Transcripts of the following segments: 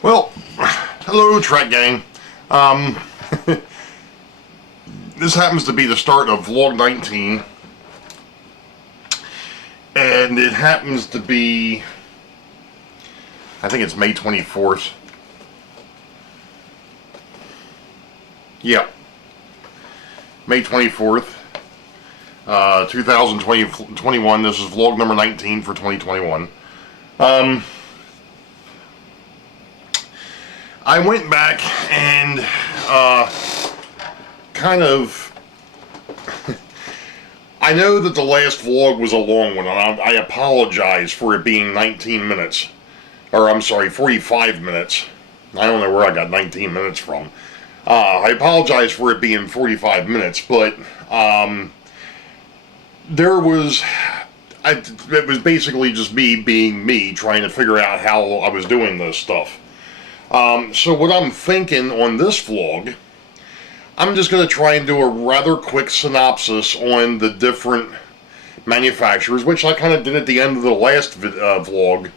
Well, hello Trek gang. This happens to be the start of vlog 19, and it happens to be, I think it's May 24th. Yep, May 24th, 2021. This is vlog number 19 for 2021. I went back and kind of I know that the last vlog was a long one, and I apologize for it being 19 minutes, or I'm sorry, 45 minutes. I don't know where I got 19 minutes from. I apologize for it being 45 minutes, but it was basically just me being me, trying to figure out how I was doing this stuff. So what I'm thinking on this vlog, I'm just going to try and do a rather quick synopsis on the different manufacturers, which I kind of did at the end of the last vlog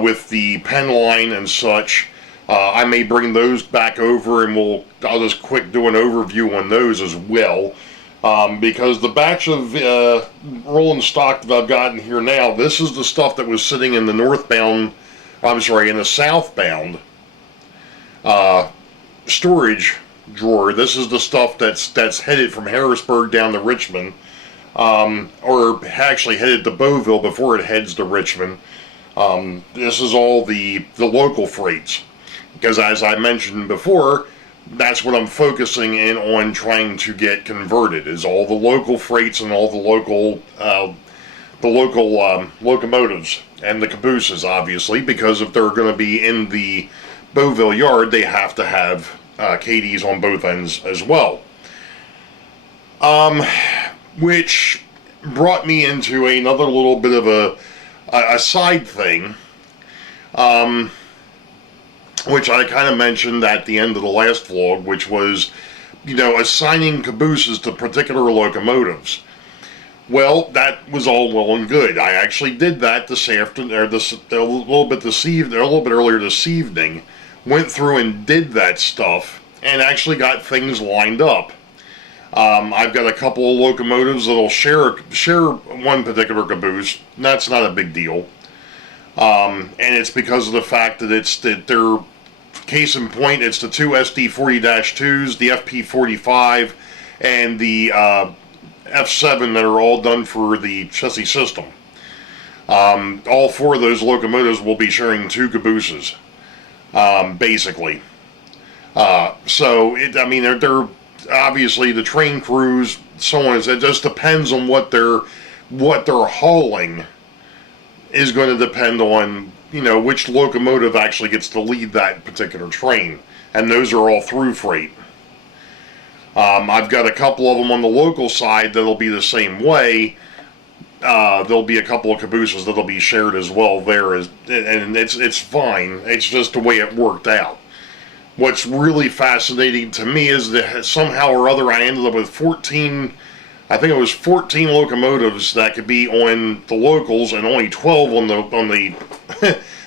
with the pen line and such. I may bring those back over, and I'll just quick do an overview on those as well, because the batch of rolling stock that I've gotten here now, this is the stuff that was sitting in the in the southbound storage drawer. This is the stuff that's headed from Harrisburg down to Richmond, or actually headed to Boeville before it heads to Richmond. This is all the local freights, because as I mentioned before, that's what I'm focusing in on trying to get converted, is all the local freights and all the local locomotives and the cabooses, obviously, because if they're going to be in the Boeville yard, they have to have Kadees on both ends as well. Which brought me into another little bit of a side thing, which I kind of mentioned at the end of the last vlog, which was, assigning cabooses to particular locomotives. Well, that was all well and good. I actually did that this afternoon, or a little bit earlier this evening. Went through and did that stuff, and actually got things lined up. I've got a couple of locomotives that'll share one particular caboose. That's not a big deal, and it's because of the fact that they're, case in point, it's the two SD40-2s, the FP45, and the F7 that are all done for the chassis system. All four of those locomotives will be sharing two cabooses, basically. So they're obviously the train crews, so on. It just depends on what they're hauling is going to depend on which locomotive actually gets to lead that particular train, and those are all through freight. I've got a couple of them on the local side that'll be the same way. There'll be a couple of cabooses that'll be shared as well there, and it's fine. It's just the way it worked out. What's really fascinating to me is that somehow or other I ended up with 14 locomotives that could be on the locals, and only 12 on the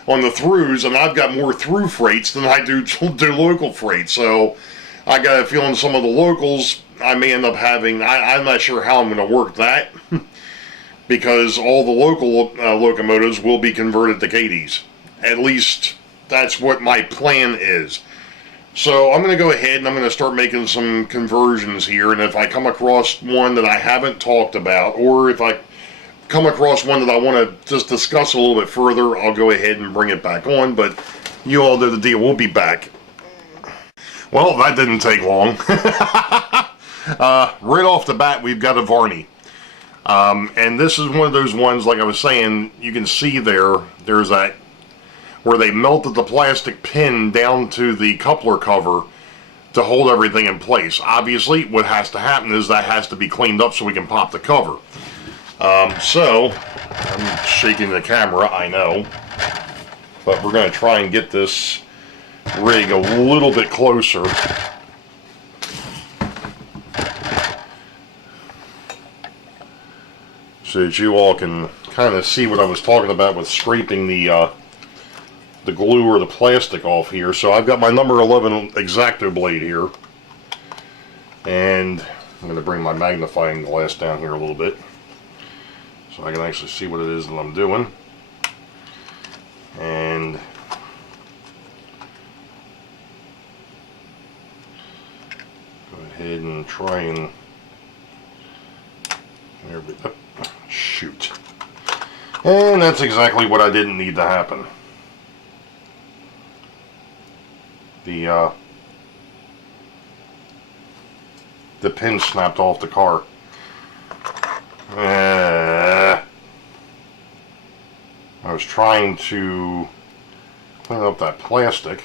on the throughs, and I've got more through freights than I do local freight. So I got a feeling some of the locals I may end up having. I'm not sure how I'm going to work that. Because all the local locomotives will be converted to Kadees. At least that's what my plan is. So I'm going to go ahead and I'm going to start making some conversions here, and if I come across one that I haven't talked about, or if I come across one that I want to just discuss a little bit further, I'll go ahead and bring it back on, but you all know the deal. We'll be back. Well, that didn't take long. Right off the bat, we've got a Varney. And this is one of those ones, like I was saying, you can see there's that where they melted the plastic pin down to the coupler cover to hold everything in place. Obviously, what has to happen is that has to be cleaned up so we can pop the cover. So, I'm shaking the camera, I know, but we're going to try and get this rig a little bit closer. So that you all can kind of see what I was talking about with scraping the the glue or the plastic off here. So I've got my number 11 X-Acto blade here, and I'm going to bring my magnifying glass down here a little bit so I can actually see what it is that I'm doing. And go ahead and try and there we go. Shoot. And that's exactly what I didn't need to happen. The pin snapped off the car. I was trying to clean up that plastic.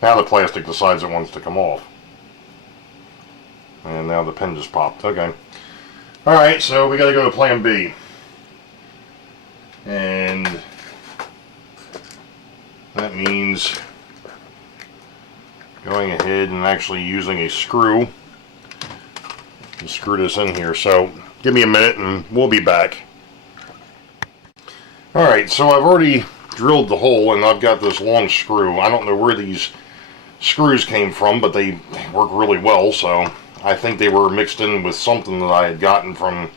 Now the plastic decides it wants to come off. And now the pin just popped. Okay. Alright, so we got to go to plan B. And that means going ahead and actually using a screw to screw this in here. So give me a minute and we'll be back. Alright, so I've already drilled the hole and I've got this long screw. I don't know where these screws came from, but they work really well, so I think they were mixed in with something that I had gotten from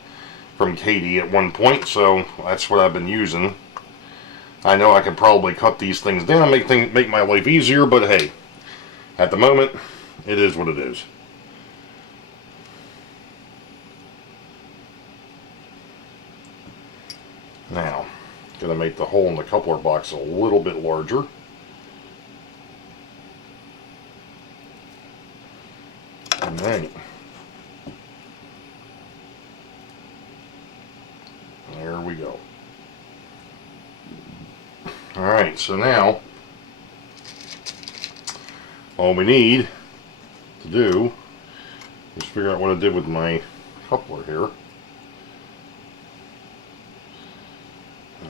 Kadee at one point, so that's what I've been using. I know I could probably cut these things down, make my life easier, but hey, at the moment, it is what it is. Now, gonna make the hole in the coupler box a little bit larger. And then there we go. Alright, so now all we need to do is figure out what I did with my coupler here.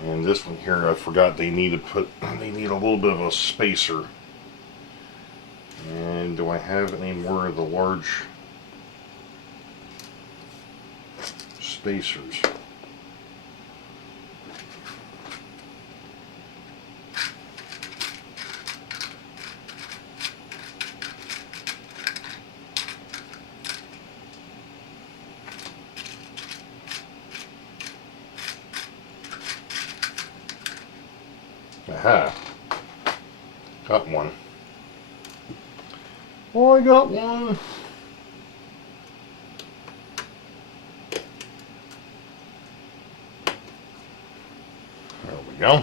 And this one here, I forgot they need a little bit of a spacer. And do I have any more of the large spacers? Aha, got one. Oh, I got one. There we go.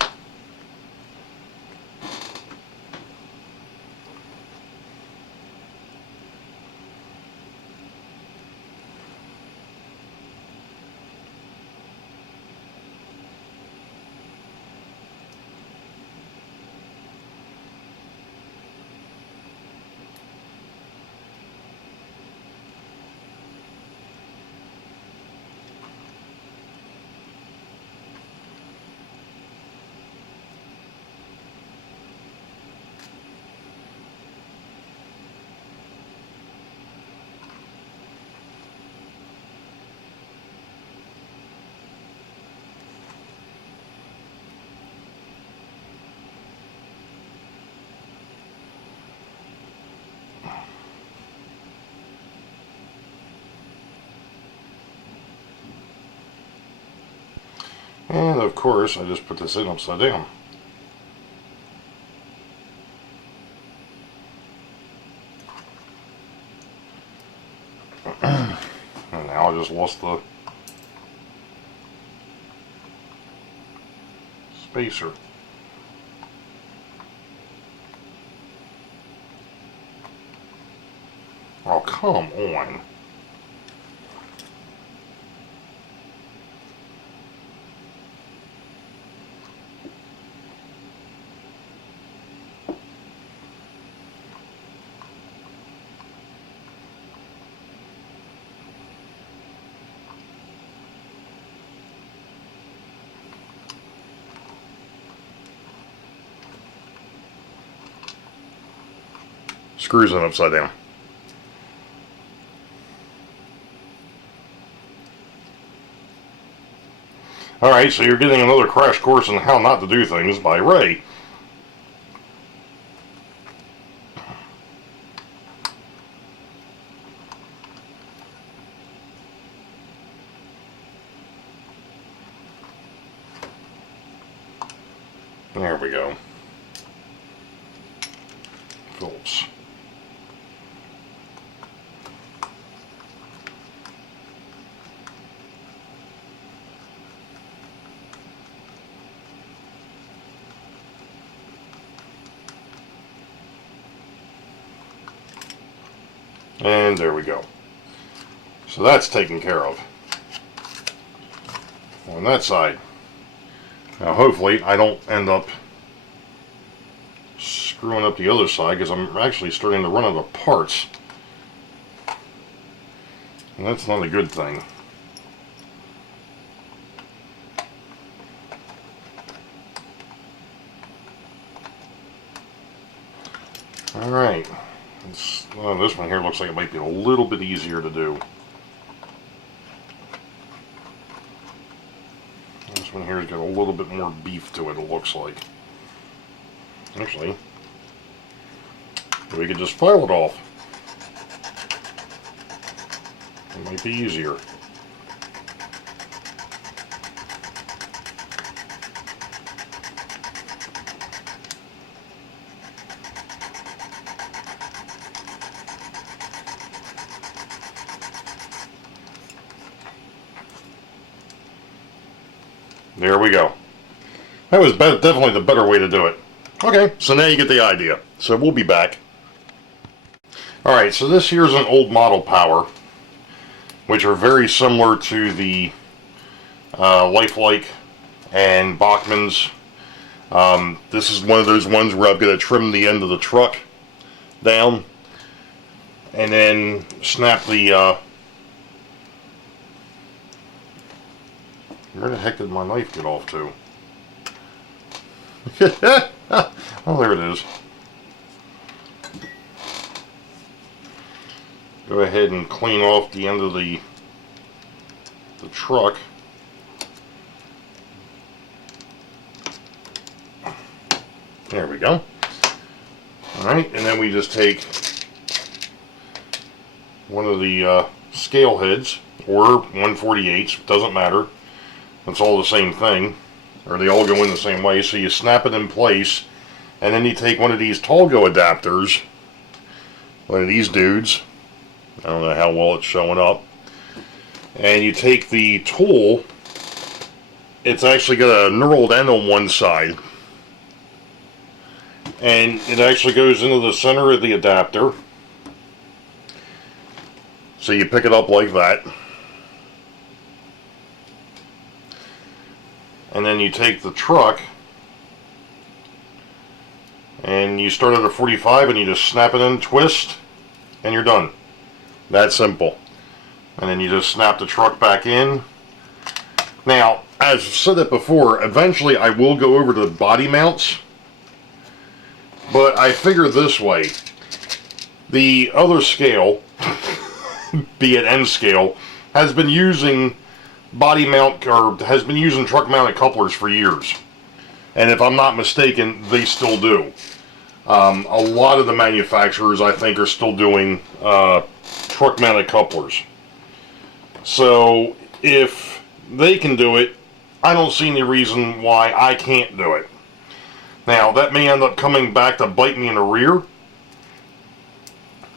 And of course, I just put this in upside down. And now I just lost the spacer. Oh, come on. Screws in upside down. Alright, so you're getting another crash course on how not to do things by Ray. There we go. Phillips. And there we go. So that's taken care of on that side. Now hopefully I don't end up screwing up the other side, because I'm actually starting to run out of parts. And that's not a good thing. Alright. This one here looks like it might be a little bit easier to do. This one here has got a little bit more beef to it, it looks like. Actually, we could just file it off. It might be easier. There we go. That was definitely the better way to do it. Okay, so now you get the idea. So we'll be back. Alright, so this here's an old Model Power, which are very similar to the Lifelike and Bachmann's. This is one of those ones where I've got to trim the end of the truck down and then snap the where the heck did my knife get off to? Oh, there it is. Go ahead and clean off the end of the truck. There we go. Alright, and then we just take one of the scale heads, or 1/48, doesn't matter. It's all the same thing, or they all go in the same way. So you snap it in place, and then you take one of these Talgo adapters, one of these dudes, I don't know how well it's showing up, and you take the tool. It's actually got a knurled end on one side, and it actually goes into the center of the adapter. So you pick it up like that. And then you take the truck and you start at a 45 and you just snap it in, twist, and you're done. That simple. And then you just snap the truck back in. Now, as I've said it before, eventually I will go over to body mounts, but I figure this way. The other scale, be it N scale, has been using body mount, or has been using truck mounted couplers for years, and if I'm not mistaken, they still do. A lot of the manufacturers, I think, are still doing truck mounted couplers. So if they can do it, I don't see any reason why I can't do it. Now that may end up coming back to bite me in the rear,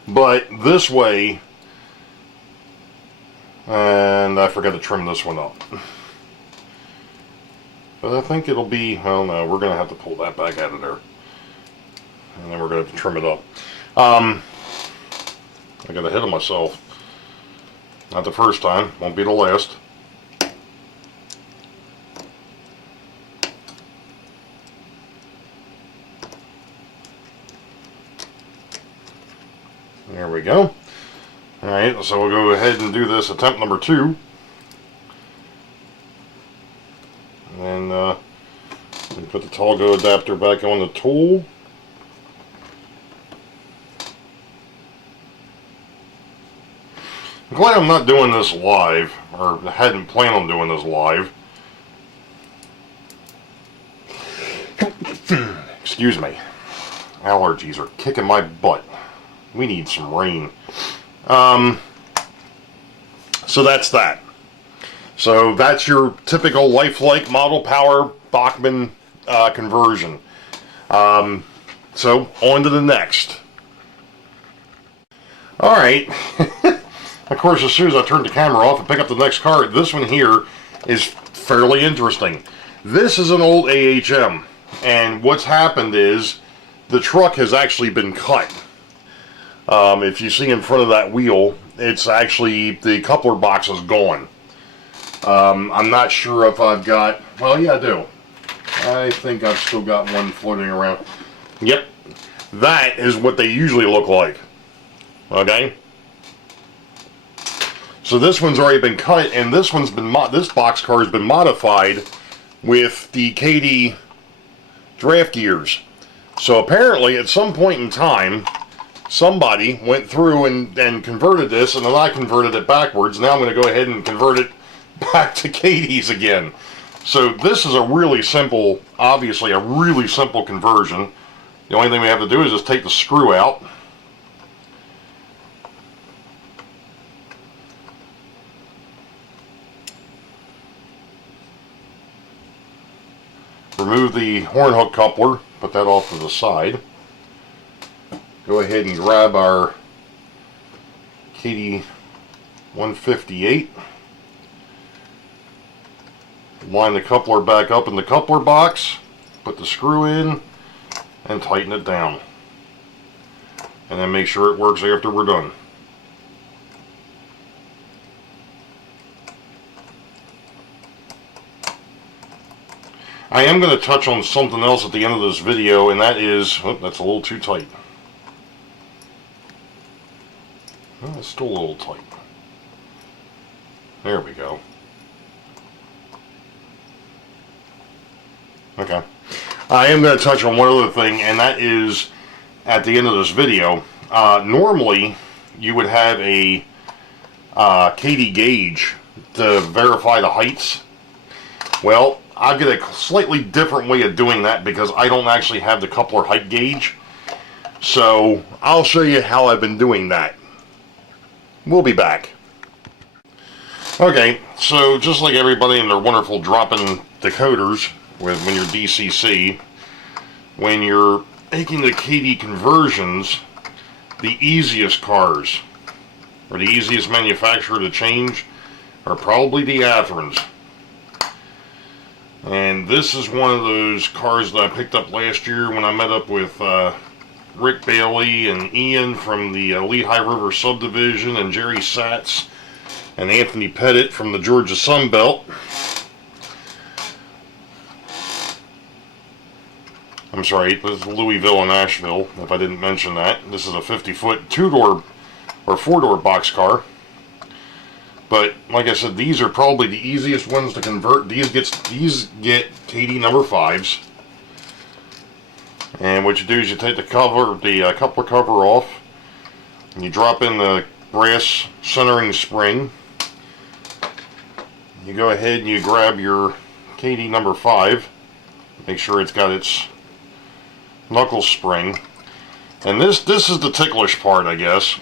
but this way. And I forgot to trim this one up. But I think it'll be, well, no, we're going to have to pull that back out of there. And then we're going to have to trim it up. I got ahead of myself. Not the first time, won't be the last. There we go. Alright, so we'll go ahead and do this attempt number 2. And then we put the Talgo adapter back on the tool. I'm glad I'm not doing this live, or hadn't planned on doing this live. Excuse me. Allergies are kicking my butt. We need some rain. So that's that. So that's your typical Lifelike Model Power Bachmann conversion. So on to the next. Alright, of course as soon as I turn the camera off and pick up the next car, this one here is fairly interesting. This is an old AHM, and what's happened is the truck has actually been cut. If you see in front of that wheel, it's actually, the coupler box is gone. I'm not sure if I've got, well yeah I do. I think I've still got one floating around. Yep, that is what they usually look like. Okay? So this one's already been cut, and this one's been, this boxcar has been modified with the Kadee draft gears. So apparently at some point in time, somebody went through and converted this, and then I converted it backwards. Now I'm going to go ahead and convert it back to Kadee's again. So this is a really simple, obviously a really simple conversion. The only thing we have to do is just take the screw out. Remove the horn hook coupler, put that off to the side. Go ahead and grab our Kadee 158. Line the coupler back up in the coupler box, put the screw in, and tighten it down. And then make sure it works after we're done. I am going to touch on something else at the end of this video, and that is, oh, that's a little too tight. Oh, it's still a little tight. There we go. Okay. I am going to touch on one other thing, and that is at the end of this video. Normally, you would have a Kadee gauge to verify the heights. Well, I've got a slightly different way of doing that because I don't actually have the coupler height gauge. So, I'll show you how I've been doing that. We'll be back. Okay, so just like everybody and their wonderful drop-in decoders, when you're DCC, when you're making the Kadee conversions, the easiest cars, or the easiest manufacturer to change, are probably the Atherons. And this is one of those cars that I picked up last year when I met up with Rick Bailey and Ian from the Lehigh River subdivision, and Jerry Satz and Anthony Pettit from the Georgia Sun Belt. I'm sorry, it was Louisville and Asheville, if I didn't mention that. This is a 50-foot two-door or four-door boxcar. But like I said, these are probably the easiest ones to convert. These get Kadee number 5s. And what you do is you take the coupler cover off, and you drop in the brass centering spring. You go ahead and you grab your Kadee number 5. Make sure it's got its knuckle spring. And this is the ticklish part, I guess,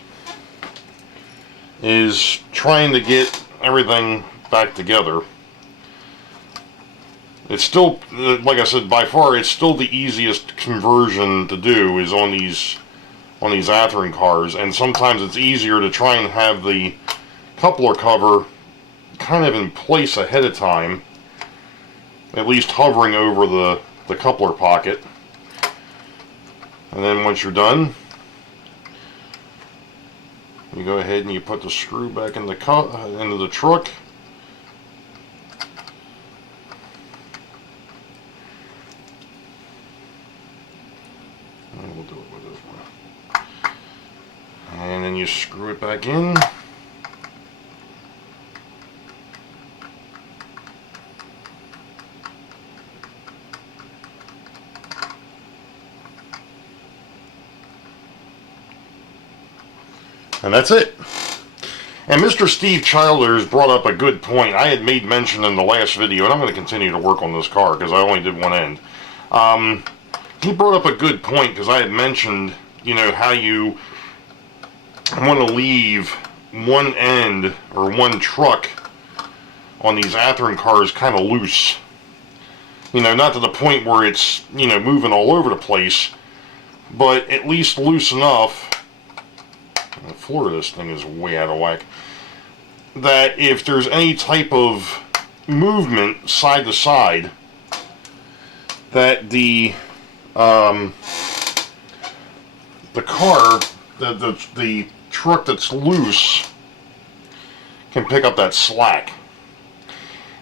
is trying to get everything back together. It's still, like I said, by far it's still the easiest conversion to do is on these Atheron cars, and sometimes it's easier to try and have the coupler cover kind of in place ahead of time, at least hovering over the coupler pocket. And then once you're done, you go ahead and you put the screw back in into the truck. And we'll do it with this one. And then you screw it back in. And that's it. And Mr. Steve Childers brought up a good point. I had made mention in the last video, and I'm going to continue to work on this car because I only did one end. He brought up a good point because I had mentioned, you know, how you want to leave one end or one truck on these Atheron cars kind of loose. You know, not to the point where it's, you know, moving all over the place, but at least loose enough. The floor of this thing is way out of whack. That if there's any type of movement side to side, that the car, the truck that's loose can pick up that slack.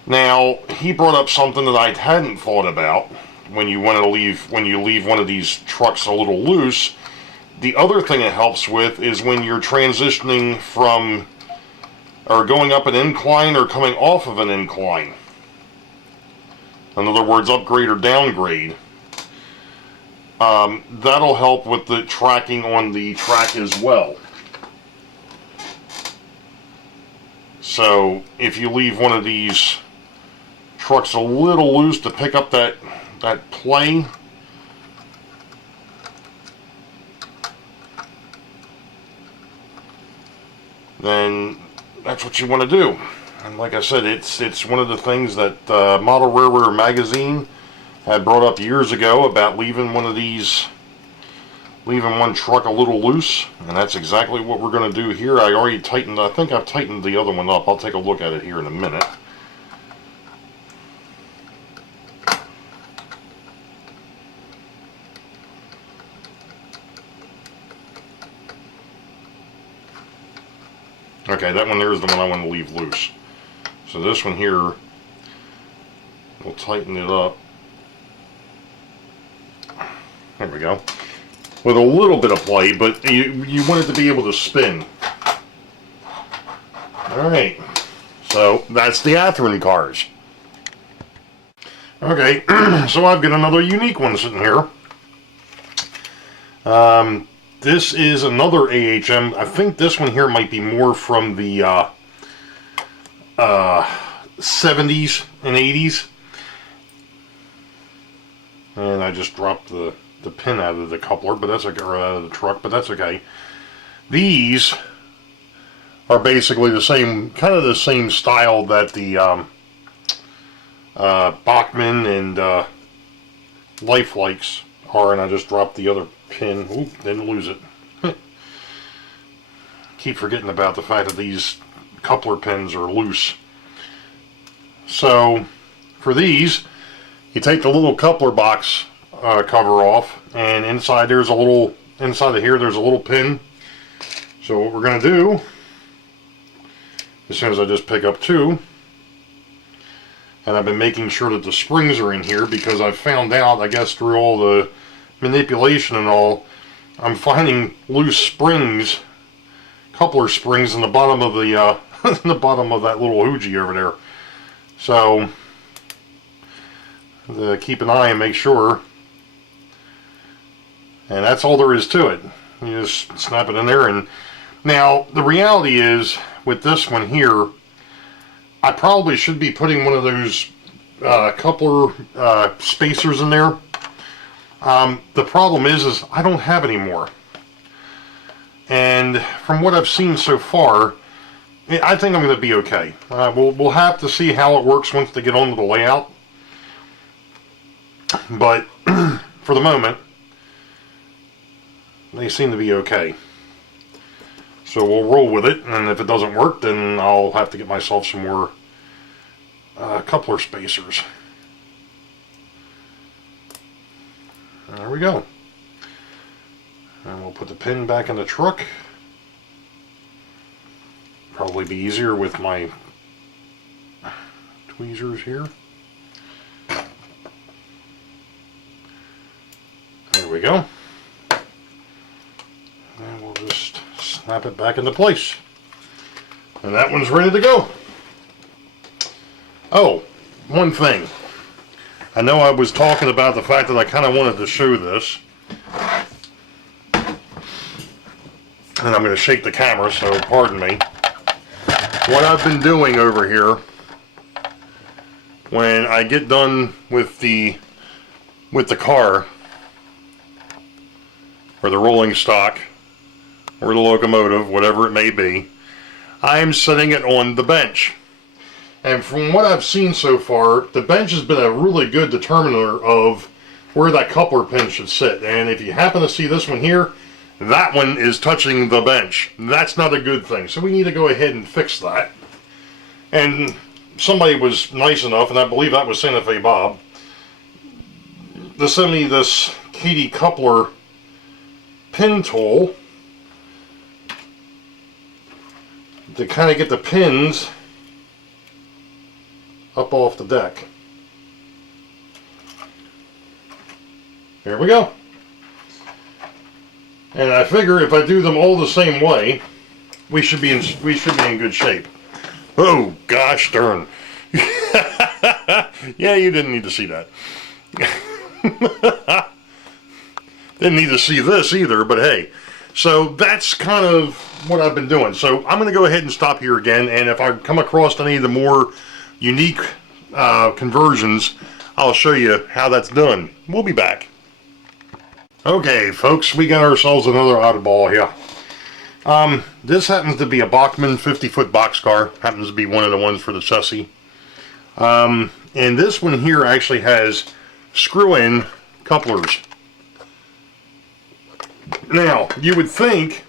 Now, he brought up something that I hadn't thought about when you leave one of these trucks a little loose. The other thing it helps with is when you're transitioning from or going up an incline or coming off of an incline. In other words, upgrade or downgrade. That'll help with the tracking on the track as well. So if you leave one of these truck's a little loose to pick up that play, then that's what you want to do. And like I said, it's one of the things that Model Railroader magazine had brought up years ago about leaving one truck a little loose, and that's exactly what we're going to do here. I think I've tightened the other one up. I'll take a look at it here in a minute. Okay, that one there is the one I want to leave loose. So this one here, we'll tighten it up. There we go. With a little bit of play, but you want it to be able to spin. Alright, so that's the Atherin cars. Okay, so I've got another unique one sitting here. This is another AHM. I think this one here might be more from the 70s and 80s. And I just dropped the pin out of the coupler, but that's okay, or out of the truck, but that's okay. These are basically the same, kind of the same style that the Bachmann and Lifelikes are, and I just dropped the other pin. Oop, didn't lose it. Keep forgetting about the fact that these coupler pins are loose. So for these, you take the little coupler box cover off, and inside there's a little, inside of here there's a little pin. So what we're going to do, as soon as I just pick up two, and I've been making sure that the springs are in here because I've found out, I guess through all the manipulation and all, I'm finding loose springs, coupler springs in the bottom of the in the bottom of that little hoogie over there. So keep an eye and make sure. And that's all there is to it. You just snap it in there. And now the reality is with this one here, I probably should be putting one of those coupler spacers in there. The problem is I don't have any more. And from what I've seen so far, I think I'm going to be okay. We'll have to see how it works once they get onto the layout. But for the moment, they seem to be okay. So we'll roll with it, and if it doesn't work, then I'll have to get myself some more coupler spacers. There we go. And we'll put the pin back in the truck. Probably be easier with my tweezers here. There we go. And we'll just snap it back into place. And that one's ready to go. Oh, one thing. I know I was talking about the fact that I kind of wanted to show this. And I'm going to shake the camera, so pardon me. What I've been doing over here, when I get done with the car, or the rolling stock, or the locomotive, whatever it may be, I'm setting it on the bench. And from what I've seen so far, the bench has been a really good determiner of where that coupler pin should sit. And if you happen to see this one here, that one is touching the bench. That's not a good thing. So we need to go ahead and fix that. And somebody was nice enough, and I believe that was Santa Fe Bob, to send me this Kadee coupler pin tool to kind of get the pins up off the deck. There we go. And I figure if I do them all the same way, we should be in good shape. Oh gosh darn. Yeah, you didn't need to see that. Didn't need to see this either, but hey. So that's kind of what I've been doing. So I'm going to go ahead and stop here again, and if I come across any of the more unique conversions, I'll show you how that's done. We'll be back. Okay folks, we got ourselves another oddball here. This happens to be a Bachmann 50-foot boxcar. Happens to be one of the ones for the chassis. And this one here actually has screw-in couplers. Now, you would think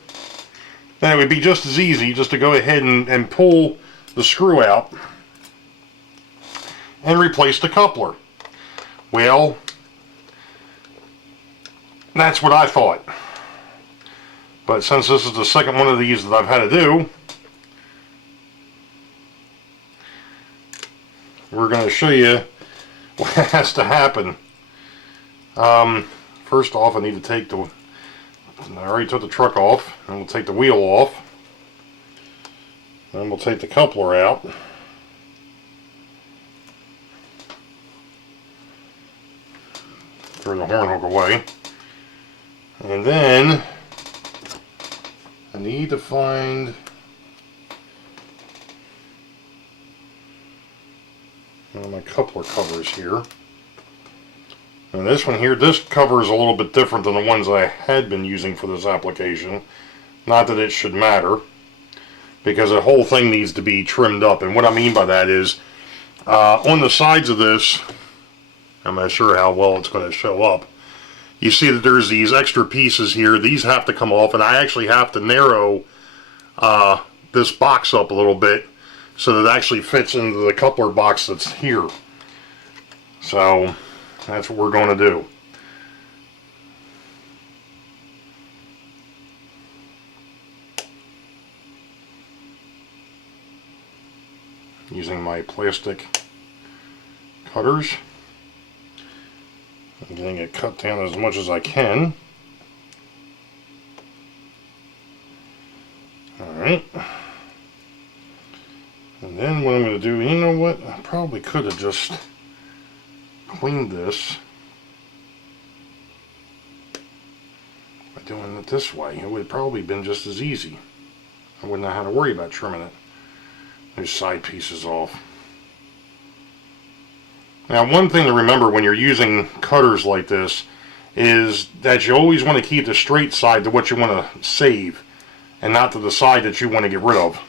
that it would be just as easy just to go ahead and pull the screw out and replace the coupler. Well, that's what I thought. But since this is the second one of these that I've had to do, we're going to show you what has to happen. First off, I need to take the... I already took the truck off, and we'll take the wheel off. Then we'll take the coupler out. Turn the horn hook away. And then I need to find one of my coupler covers here. And this one here, this cover is a little bit different than the ones I had been using for this application. Not that it should matter, because the whole thing needs to be trimmed up. And what I mean by that is, on the sides of this, I'm not sure how well it's going to show up. You see that there's these extra pieces here. These have to come off, and I actually have to narrow this box up a little bit so that it actually fits into the coupler box that's here. So that's what we're going to do. Using my plastic cutters. I'm getting it cut down as much as I can. Alright. And then what I'm going to do, you know what? I probably could have just cleaned this by doing it this way. It would have probably been just as easy. I wouldn't have had to worry about trimming it. Those side pieces off. Now, one thing to remember when you're using cutters like this is that you always want to keep the straight side to what you want to save and not to the side that you want to get rid of.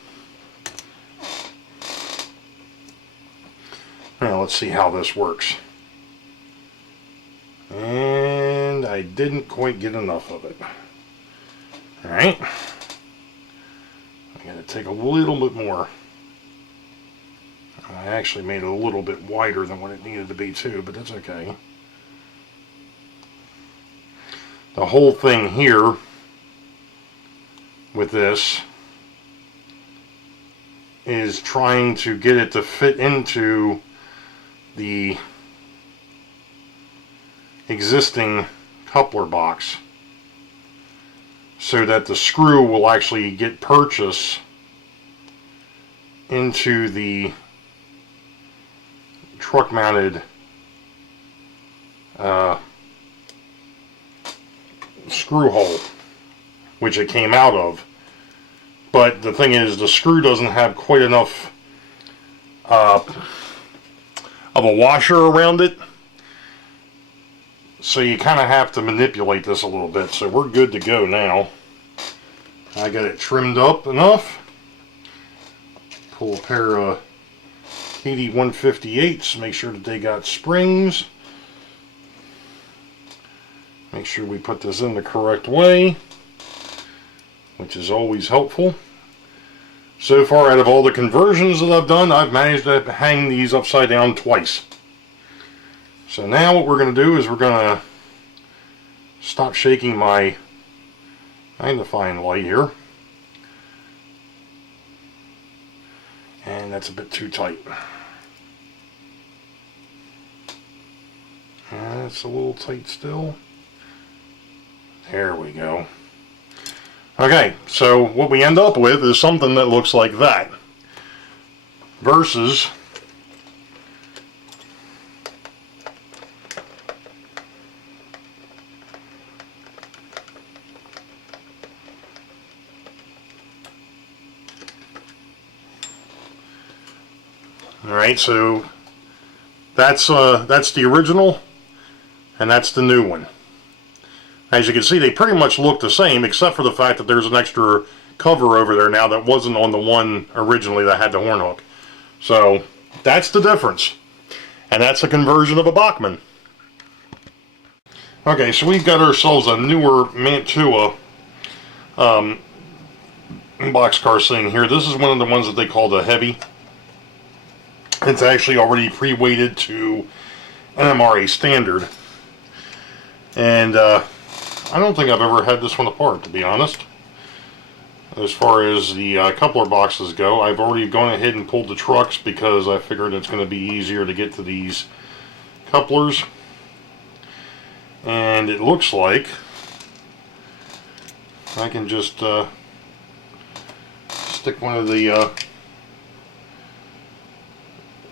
Now, let's see how this works. And I didn't quite get enough of it. Alright. I gotta take a little bit more. I actually made it a little bit wider than what it needed to be too, but that's okay. The whole thing here with this is trying to get it to fit into the existing coupler box so that the screw will actually get purchased into the truck mounted screw hole, which it came out of. But the thing is, the screw doesn't have quite enough of a washer around it, so you kind of have to manipulate this a little bit. So we're good to go now. I got it trimmed up enough. Pull a pair of Kadee 158s, make sure that they got springs. Make sure we put this in the correct way, which is always helpful. So far, out of all the conversions that I've done, I've managed to hang these upside down twice. So now what we're going to do is we're going to stop shaking my magnifying light here. And that's a bit too tight. That's a little tight still. There we go. Okay, so what we end up with is something that looks like that. Versus alright, so that's the original and that's the new one. As you can see, they pretty much look the same, except for the fact that there's an extra cover over there now that wasn't on the one originally that had the horn hook. So that's the difference. And that's a conversion of a Bachmann. Okay, so we've got ourselves a newer Mantua boxcar thing here. This is one of the ones that they call the Heavy. It's actually already pre-weighted to NMRA standard. And I don't think I've ever had this one apart, to be honest. As far as the coupler boxes go, I've already gone ahead and pulled the trucks because I figured it's going to be easier to get to these couplers. And it looks like I can just stick one of the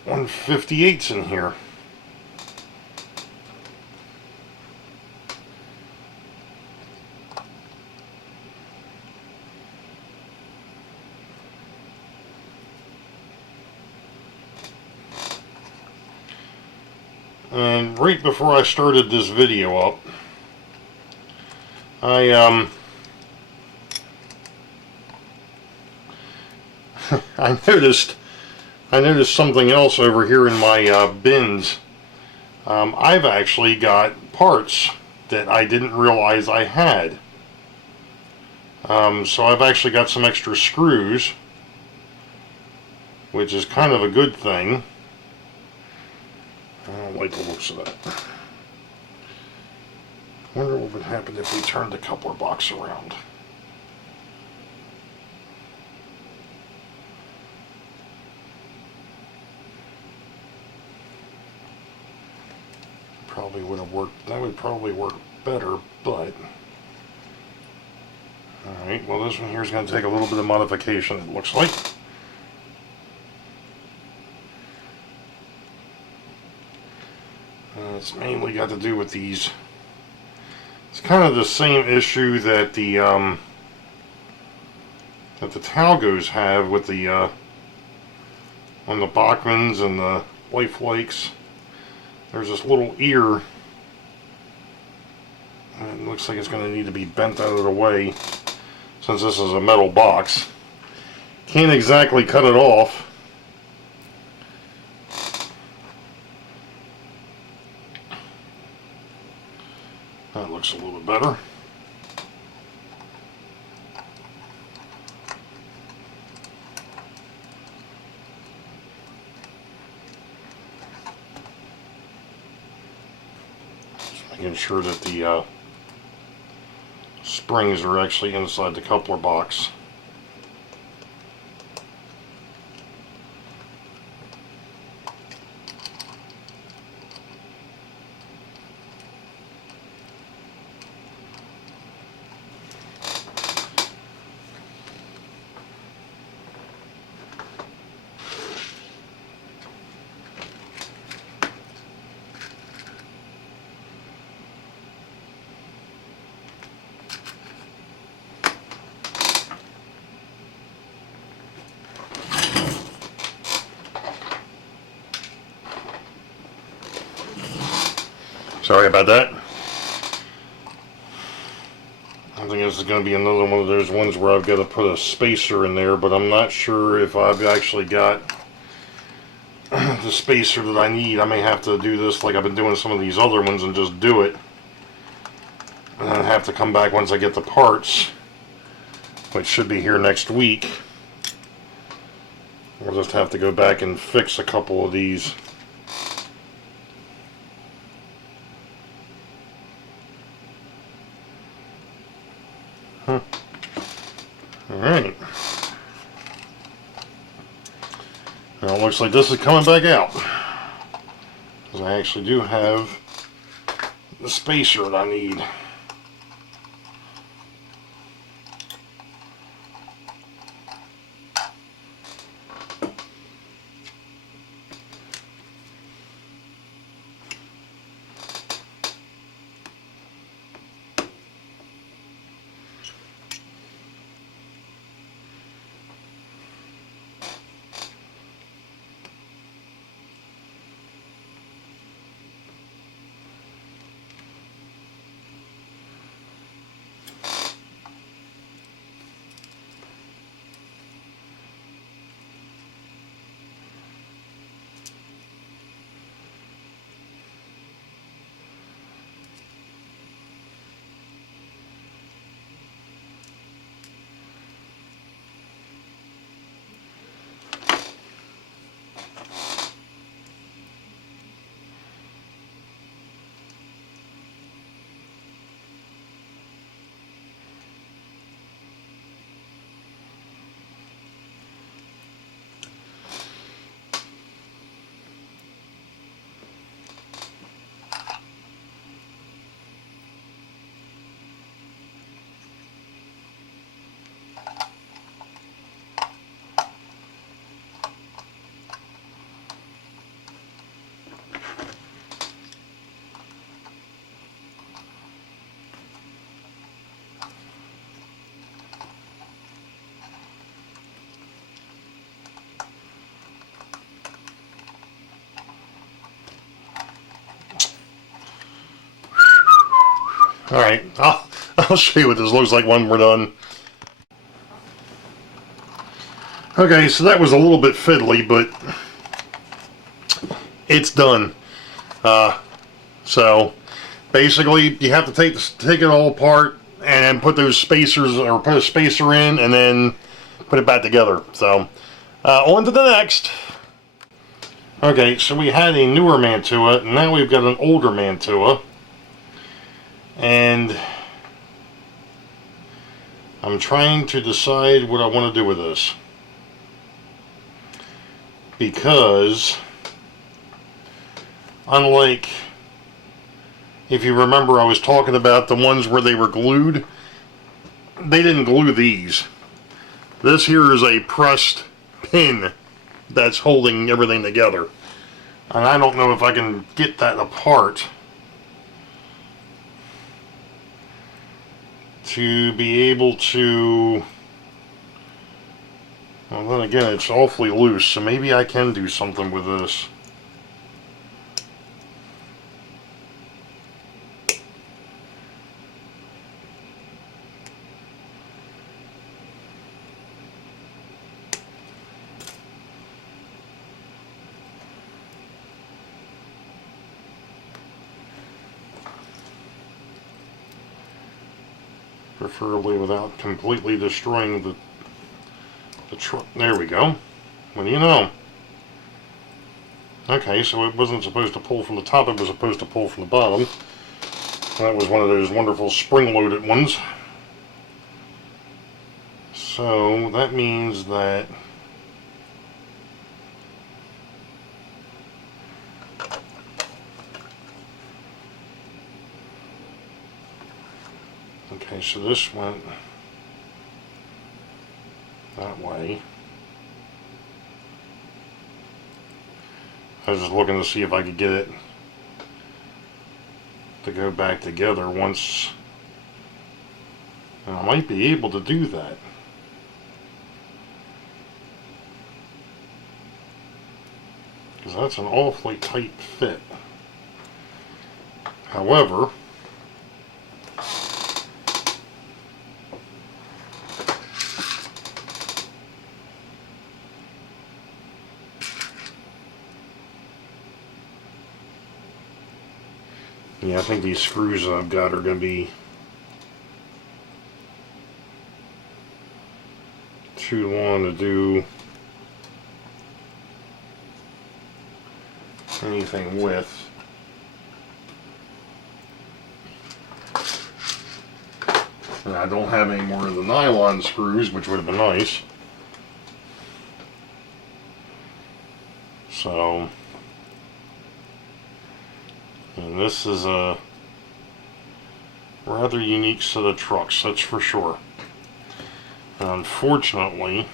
158s in here. And right before I started this video up, I noticed something else over here in my bins. I've actually got parts that I didn't realize I had. So I've actually got some extra screws, which is kind of a good thing. I don't like the looks of that. I wonder what would happen if we turned the coupler box around. Probably would have worked. That would probably work better, but alright, well this one here is going to take a little bit of modification, it looks like. It's mainly got to do with these. It's kind of the same issue that the Talgos have with the on the Bachmanns and the Lifelikes. There's this little ear, and it looks like it's going to need to be bent out of the way since this is a metal box. Can't exactly cut it off. That looks a little bit better. Just making sure that the springs are actually inside the coupler box. Sorry about that. I think this is going to be another one of those ones where I've got to put a spacer in there, but I'm not sure if I've actually got the spacer that I need. I may have to do this like I've been doing some of these other ones and just do it. And then have to come back once I get the parts, which should be here next week. We'll just have to go back and fix a couple of these. Alright. Now it looks like this is coming back out. Because I actually do have the spacer that I need. Alright, I'll show you what this looks like when we're done. Okay, so that was a little bit fiddly, but it's done. So basically, you have to take it all apart and put those spacers, or put a spacer in, and then put it back together. So on to the next. Okay, so we had a newer Mantua, and now we've got an older Mantua. And I'm trying to decide what I want to do with this, because unlike, if you remember, I was talking about the ones where they were glued, they didn't glue these. This here is a pressed pin that's holding everything together, and I don't know if I can get that apart to be able to, well, then again, it's awfully loose, so maybe I can do something with this. Preferably without completely destroying the truck. There we go. What do you know? Okay, so it wasn't supposed to pull from the top, it was supposed to pull from the bottom. That was one of those wonderful spring-loaded ones. So that means that okay, so this went that way. I was just looking to see if I could get it to go back together once. And I might be able to do that. Because that's an awfully tight fit. However, Yeah, I think these screws I've got are going to be too long to do anything with. And I don't have any more of the nylon screws, which would have been nice. So, and this is a rather unique set of trucks, that's for sure. Unfortunately,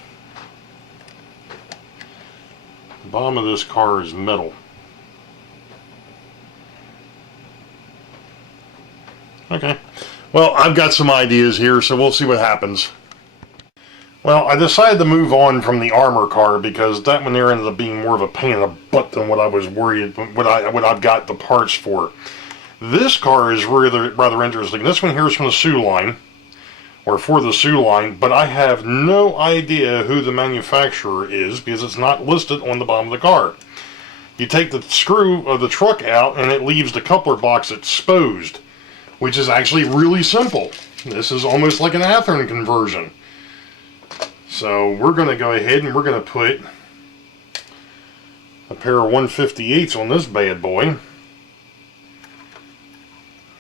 the bottom of this car is metal. Okay, well, I've got some ideas here, so we'll see what happens. Well, I decided to move on from the armor car because that one there ended up being more of a pain in the butt than what I was worried, what I've got the parts for. This car is rather interesting. This one here is from the Sioux line, or for the Sioux line, but I have no idea who the manufacturer is because it's not listed on the bottom of the car. You take the screw of the truck out and it leaves the coupler box exposed, which is actually really simple. This is almost like an Athearn conversion. So we're going to go ahead and we're going to put a pair of 158s on this bad boy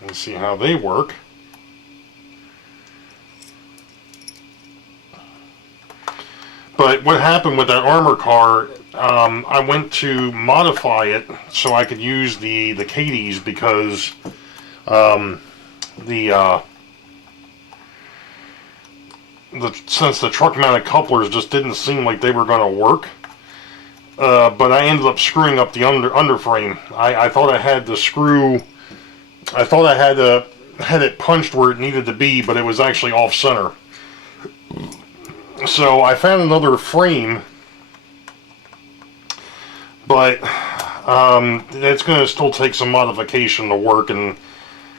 and see how they work. But what happened with that armor car, I went to modify it so I could use the Kadees because since the truck mounted couplers just didn't seem like they were going to work, but I ended up screwing up the underframe. I thought I had the screw, I thought I had it punched where it needed to be, but it was actually off center. So I found another frame, but it's going to still take some modification to work, and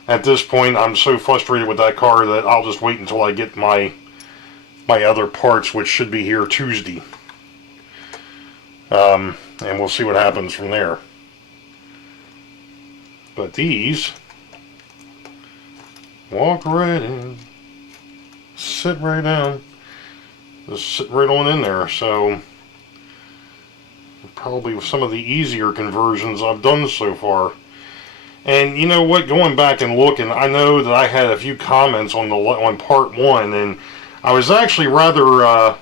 at this point I'm so frustrated with that car that I'll just wait until I get my other parts, which should be here Tuesday. And we'll see what happens from there. But these walk right in, sit right down, just sit right on in there. So probably some of the easier conversions I've done so far. And you know what, going back and looking, I know that I had a few comments on part 1, and I was actually rather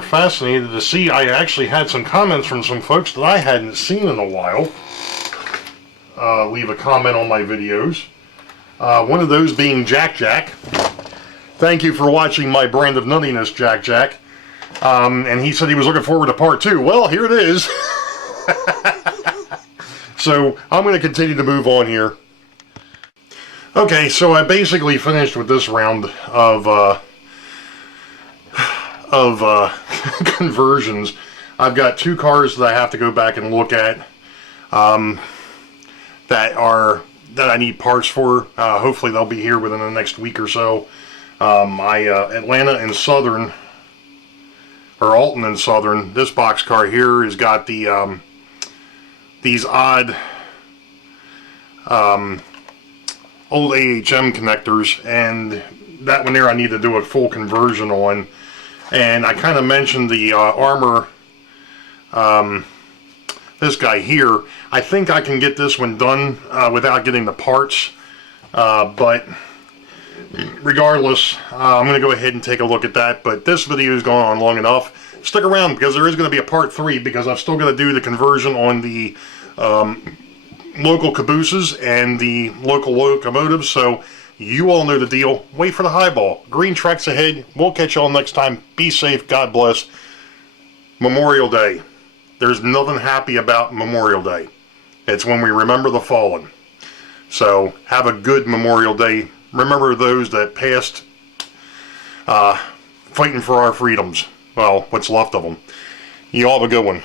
fascinated to see I actually had some comments from some folks that I hadn't seen in a while leave a comment on my videos. One of those being Jack. Thank you for watching my brand of nuttiness, Jack. And he said he was looking forward to part 2. Well, here it is. So I'm going to continue to move on here. Okay, so I basically finished with this round of conversions. I've got 2 cars that I have to go back and look at that I need parts for. Hopefully they'll be here within the next week or so. My Atlanta and Southern, or Alton and Southern, this box car here has got the these odd old AHM connectors, and that one there I need to do a full conversion on. And I kind of mentioned the armor, this guy here. I think I can get this one done without getting the parts, but regardless, I'm going to go ahead and take a look at that. But this video has gone on long enough. Stick around because there is going to be a part 3, because I've still got to do the conversion on the local cabooses and the local locomotives. So you all know the deal. Wait for the highball. Green tracks ahead. We'll catch y'all next time. Be safe. God bless. Memorial Day. There's nothing happy about Memorial Day. It's when we remember the fallen. So have a good Memorial Day. Remember those that passed fighting for our freedoms. Well, what's left of them. You all have a good one.